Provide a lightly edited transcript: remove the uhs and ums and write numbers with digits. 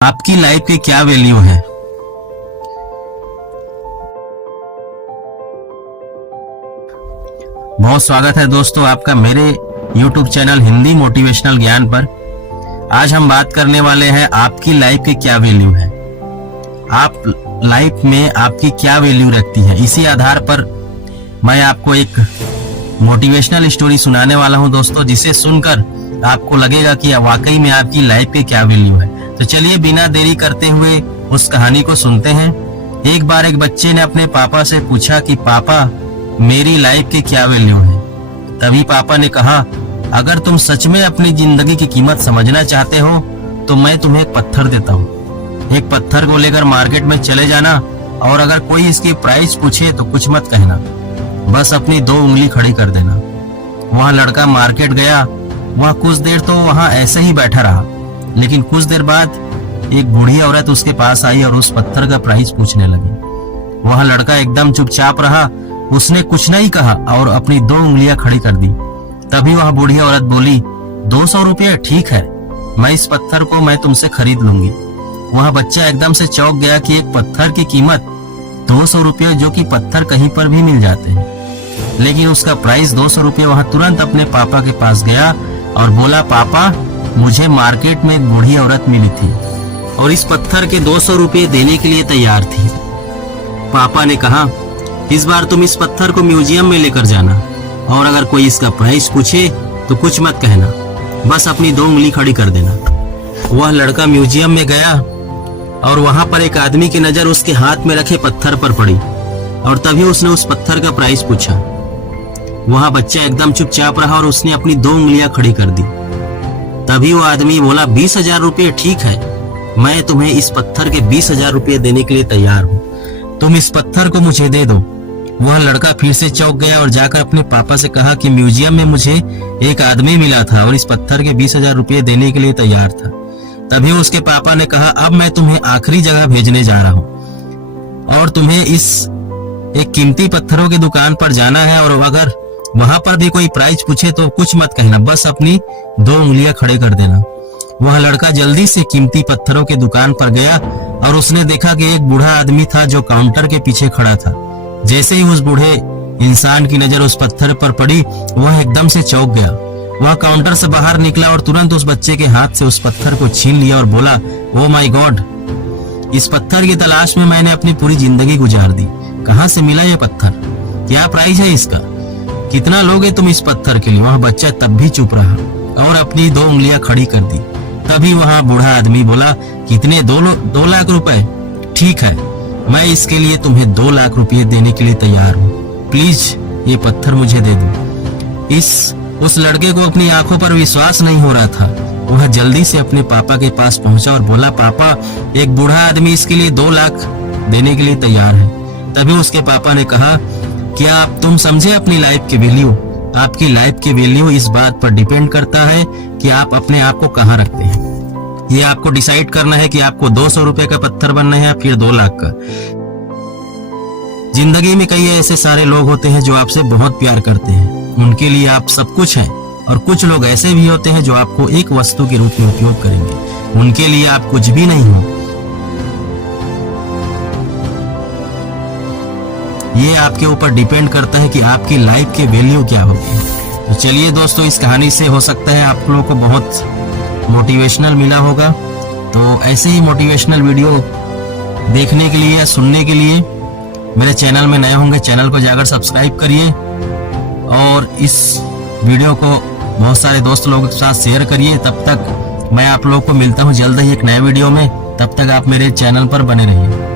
आपकी लाइफ की क्या वैल्यू है। बहुत स्वागत है दोस्तों आपका मेरे YouTube चैनल हिंदी मोटिवेशनल ज्ञान पर। आज हम बात करने वाले हैं आपकी लाइफ की क्या वैल्यू है। आप लाइफ में आपकी क्या वैल्यू रखती है, इसी आधार पर मैं आपको एक मोटिवेशनल स्टोरी सुनाने वाला हूं दोस्तों, जिसे सुनकर आपको लगेगा कि वाकई में आपकी लाइफ की क्या वैल्यू है। तो चलिए बिना देरी करते हुए उस कहानी को सुनते हैं। एक बार एक बच्चे ने अपने पापा से पूछा कि पापा मेरी लाइफ की क्या वैल्यू है। तभी पापा ने कहा, अगर तुम सच में अपनी जिंदगी की कीमत समझना चाहते हो तो मैं तुम्हें एक पत्थर देता हूँ। एक पत्थर को लेकर मार्केट में चले जाना और अगर कोई इसकी प्राइस पूछे तो कुछ मत कहना, बस अपनी 2 उंगली खड़ी कर देना। वहाँ लड़का मार्केट गया। वहाँ कुछ देर तो वहाँ ऐसे ही बैठा रहा, लेकिन कुछ देर बाद एक बूढ़ी औरत उसके पास आई और उस पत्थर का प्राइस पूछने लगी। वहाँ लड़का एकदम चुपचाप रहा, उसने कुछ नहीं कहा और अपनी 2 उंगलियां खड़ी कर दी। तभी वह बूढ़ी औरत बोली, 200 रुपये ठीक है, मैं इस पत्थर को मैं तुमसे खरीद लूंगी। वह बच्चा एकदम से चौंक गया कि एक पत्थर की कीमत 200 रुपये, जो कि पत्थर कहीं पर भी मिल जाते हैं, लेकिन उसका प्राइस 200 रुपये। वह तुरंत अपने पापा के पास गया और बोला, पापा मुझे मार्केट में एक बूढ़ी औरत मिली थी और इस पत्थर के 200 रुपये देने के लिए तैयार थी। पापा ने कहा, इस बार तुम इस पत्थर को म्यूजियम में लेकर जाना और अगर कोई इसका प्राइस पूछे तो कुछ मत कहना, बस अपनी 2 उंगली खड़ी कर देना। वह लड़का म्यूजियम में गया और वहां पर एक आदमी की नजर उसके हाथ में रखे पत्थर पर पड़ी और तभी उसने उस पत्थर का प्राइस पूछा। वहां बच्चा एकदम चुपचाप रहा और उसने अपनी 2 उंगलियां खड़ी कर दी। तभी वो आदमी बोला, 20,000 रुपये ठीक है, मैं तुम्हें इस पत्थर के 20,000 रुपये देने के लिए तैयार हूँ, तुम इस पत्थर को मुझे दे दो। वह लड़का फिर से चौंक गया और जाकर अपने पापा से कहा कि म्यूजियम में मुझे एक आदमी मिला था और इस पत्थर के 20,000 रुपये देने के लिए तैयार था। तभी उसके पापा ने कहा, अब मैं तुम्हें आखिरी जगह भेजने जा रहा हूँ और तुम्हें इस एक कीमती पत्थरों की दुकान पर जाना है और अगर वहां पर भी कोई प्राइस पूछे तो कुछ मत कहना, बस अपनी 2 उंगलियां खड़े कर देना। वह लड़का जल्दी से कीमती पत्थरों की दुकान पर गया और उसने देखा कि एक बूढ़ा आदमी था जो काउंटर के पीछे खड़ा था। जैसे ही उस बूढ़े इंसान की नजर उस पत्थर पर पड़ी, वह एकदम से चौंक गया। वह काउंटर से बाहर निकला और तुरंत उस बच्चे के हाथ से उस पत्थर को छीन लिया और बोला, ओ माय गॉड, इस पत्थर की तलाश में मैंने अपनी पूरी जिंदगी गुजार दी। कहाँ से मिला यह पत्थर, क्या प्राइस है इसका, कितना लोगे तुम इस पत्थर के लिए। वह बच्चा तब भी चुप रहा और अपनी 2 उंगलियां खड़ी कर दी। तभी वहां बूढ़ा आदमी बोला, कितने, 2 लाख रुपए ठीक है, मैं इसके लिए तुम्हें 2 लाख रुपये देने के लिए तैयार हूँ, प्लीज ये पत्थर मुझे दे दो। उस लड़के को अपनी आंखों पर विश्वास नहीं हो रहा था। वह जल्दी से अपने पापा के पास पहुंचा और बोला, पापा एक बूढ़ा आदमी इसके लिए 2 लाख देने के लिए तैयार है। तभी उसके पापा ने कहा, क्या आप तुम समझे अपनी लाइफ की वैल्यू। आपकी लाइफ की वैल्यू इस बात पर डिपेंड करता है कि आप अपने आप को कहाँ रखते हैं। ये आपको डिसाइड करना है कि आपको 200 रुपए का पत्थर बनना है या फिर 2 लाख का। जिंदगी में कई ऐसे सारे लोग होते हैं जो आपसे बहुत प्यार करते हैं, उनके लिए आप सब कुछ हैं, और कुछ लोग ऐसे भी होते हैं जो आपको एक वस्तु के रूप में उपयोग करेंगे, उनके लिए आप कुछ भी नहीं हो। ये आपके ऊपर डिपेंड करता है कि आपकी लाइफ की वैल्यू क्या होगी। तो चलिए दोस्तों, इस कहानी से हो सकता है आप लोगों को बहुत मोटिवेशनल मिला होगा। तो ऐसे ही मोटिवेशनल वीडियो देखने के लिए या सुनने के लिए मेरे चैनल में नए होंगे, चैनल को जाकर सब्सक्राइब करिए और इस वीडियो को बहुत सारे दोस्त लोगों के साथ शेयर करिए। तब तक मैं आप लोगों को मिलता हूँ जल्द ही एक नए वीडियो में, तब तक आप मेरे चैनल पर बने रहिए।